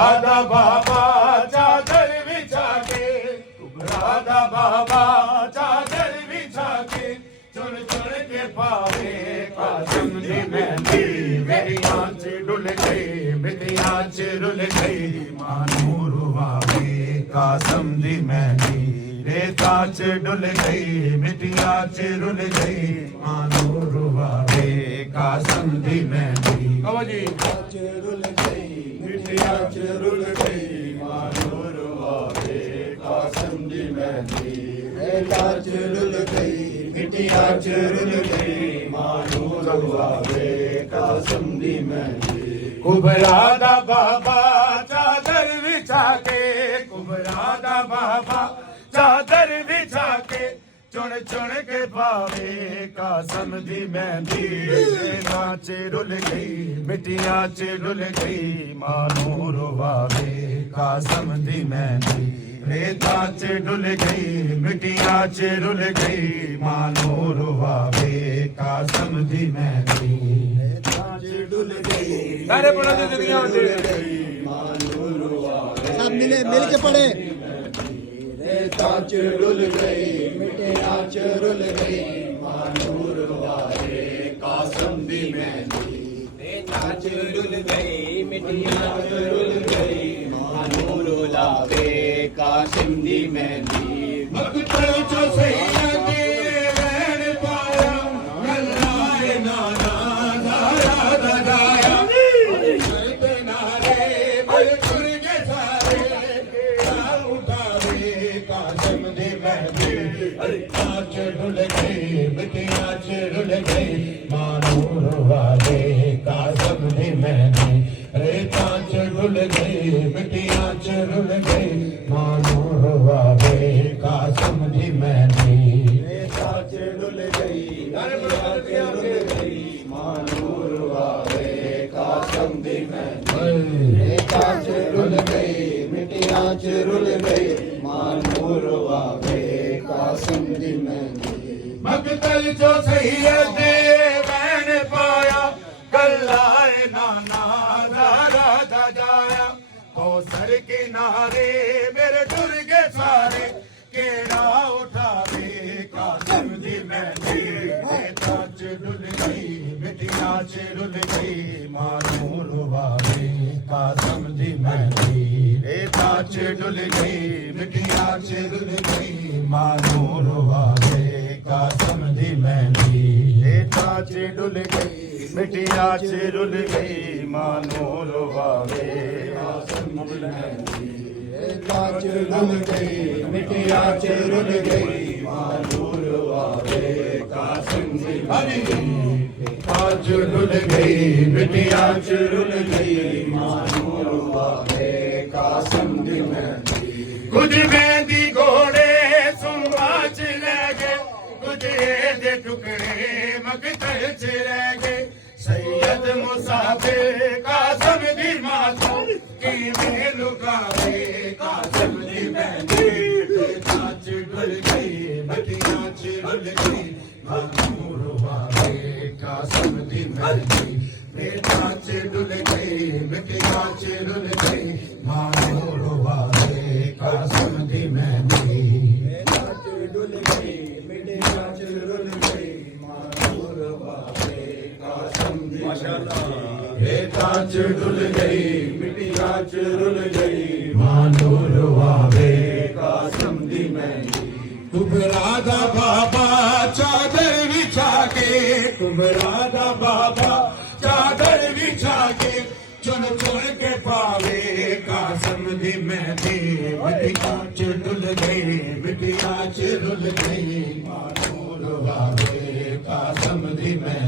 कुबरा दा बाबा चादर बिछा के, कुबरा दा बाबा चादर बिछा के, चुन चुन के पावे कासम दी मेहंदी। मेरी आंच डुल गई, मेरी आंच रुल गई, मानूर वावे कासम दी मेहंदी। रेता च डुल गई, मिट्टिया च रुल गई, मानूर वावे कासम दी मेहंदी। जी रुल गई मिट्टिया च रुल गई, मानूर वावे कासम दी मेहंदी। रेता च रुल गई मिट्टिया च रुल गई, मानूर वावे कासम दी मेहंदी। कुबरा दा बाबा चादर बिछा के, कुबरा दा बाबा चादर बिछा के, चुन चुन के पावे कासम दी मेहंदी। रेता च रुल गई मिट्टिया च रुल गई, मानूर वावे कासम दी मेहंदी। रेता च डुल गई मिट्टिया च रुल गई, मानूर वावे कासम दी मेहंदी। रेता च डुल गई सारे पढ़ा दे दुनिया में मानूर वावे सब मिल के पढ़े। रेता च डुल गई मिट्टिया च रुल गई, मानूर वावे कासम दी मेहंदी। रेता च डुल गई मिट्टिया च रुल गई, मानूर वावे कासम दी मेहंदी। मकतल जो सैयदी वैन पाया, गल्लाए नाना धारा दगाया, नारे बलकुर के सारे उठावे कासम दी मेहंदी। आंच डुल गई मिट्टिया च रुल गई, मानूर वावे कासम दी मेहंदी। रेता च डुल गई मिट्टिया च रुल गई, मानूर वावे कासम दी मेहंदी। रेता च डुल गई मिट्टिया च रुल गई, मानूर वावे कासम दी मेहंदी। रेता च रुल गई मिट्टिया च रुल गई, मानूर वावे कासम दी मेहंदी। मकतल जो सैयदी वैन पाया, गल्लाए नाना दारा दजाया, कौसर किनारे मेरे दुर्गे सारे, केड़ा उठावे कासम दी मेहंदी। रेता च डुल गई मिट्टिया च रुल गई, मानूर वावे कासम दी मेहंदी। रेता च डुल गई मिट्टिया च रुल गई, मानूर वावे कासम दी मेहंदी। रेता च डुल गई मिट्टिया च रुल गई, मानूर वावे कासम दी मेहंदी। रेता च डुल गई मिट्टिया च रुल गई, मानूर वावे कासम दी मेहंदी। रेता च डुल गई मिट्टिया च रुल गई, मानूर वावे कासम दी मेहंदी। कुछ मेहंदी घोड़े सुंबा च रह गए, कुछ दे टुकड़े मकतल च रह गए। सैयद मुसाफिर कासम दी माता, की में लुकावे कासम दी मेहंदी। रेता च डुल गई मिट्टिया च रुल गई, मानूर वावे कासम दी मेहंदी। रेता च डुल गई मिट्टिया च रुल गई, मानूर वावे कासम दी मेहंदी। रेता च डुल गई मिट्टिया च रुल गई, मानूर वावे कासम दी मेहंदी। रेता च डुल गई मिट्टिया च रुल गई, मानूर वावे कासम दी मेहंदी। कुबरा दा बाबा चादर बिछा के, कुबरा दा बाबा चादर बिछा के, चुन चुन के पावे कासम दी मेहंदी। मिट्टिया च डुल गई मिट्टिया च रुल गई, मानूर वावे कासम दी मेहंदी।